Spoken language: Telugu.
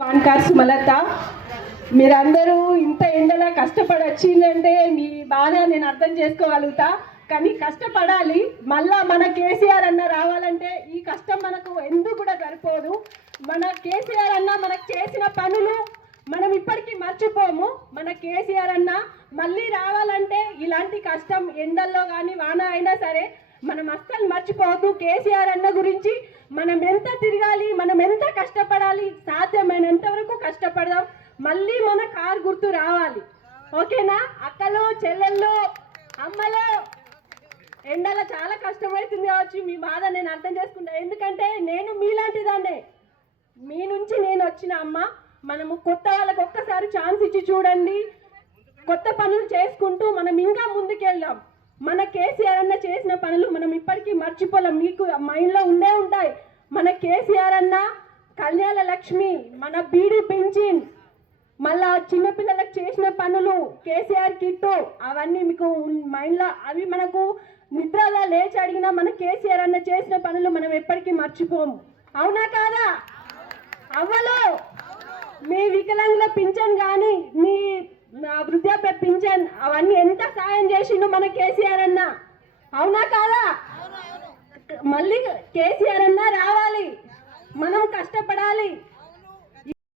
వాన్కార్ సుమలత, మీరందరూ ఇంత ఎండలా కష్టపడి వచ్చిందంటే మీ బాధ నేను అర్థం చేసుకోగలుగుతా. కానీ కష్టపడాలి. మళ్ళా మన కేసీఆర్ అన్న రావాలంటే ఈ కష్టం మనకు ఎందుకు కూడా సరిపోదు. మన కేసీఆర్ అన్న మనకు చేసిన పనులు మనం ఇప్పటికీ మర్చిపోము. మన కేసీఆర్ అన్న మళ్ళీ రావాలంటే ఇలాంటి కష్టం ఎండల్లో కానీ వాన అయినా సరే మనం అస్సలు మర్చిపోవద్దు. కేసీఆర్ అన్న గురించి మనం ఎంత తిరగాలి, మనం ఎంత కష్టపడాలి, సాధ్యమైనంత వరకు కష్టపడదాం. మళ్ళీ మన కారు గుర్తు రావాలి. ఓకేనా అక్కలు, చెల్లెళ్ళు, అమ్మలు? ఎండలో చాలా కష్టమవుతుంది కావచ్చు, మీ బాధ నేను అర్థం చేసుకుంటా. ఎందుకంటే నేను మీలాంటి దాన్నే, మీ నుంచి నేను వచ్చిన అమ్మ. మనము కొత్త వాళ్ళకి ఒక్కసారి ఛాన్స్ ఇచ్చి చూడండి, కొత్త పనులు చేసుకుంటూ మనం ఇంకా ముందుకెళ్దాం. మన కేసీఆర్ అన్న చేసిన పనులు మనం ఇప్పటికీ మర్చిపోలేం. మీకు మైండ్లో ఉండే ఉంటాయి. మన కేసీఆర్ అన్న కళ్యాణ లక్ష్మి, మన బీడీ పింఛన్, మళ్ళా చిన్నపిల్లలకు చేసిన పనులు, కేసీఆర్ కిట్టు, అవన్నీ మీకు మైండ్లో, అవి మనకు నిద్రలో లేచి అడిగినా మన కేసీఆర్ అన్న చేసిన పనులు మనం ఎప్పటికీ మర్చిపోము. అవునా కాదా? అవ్వలో మీ వికలాంగుల పింఛన్ కానీ, మీ వృద్ధాప్య పింఛన్, అవన్నీ ఎంత సాయం చేసిండు మన కేసీఆర్ అన్న. అవునా కాదా? మళ్ళీ కేసీఆర్ అన్న రావాలి, మనం కష్టపడాలి.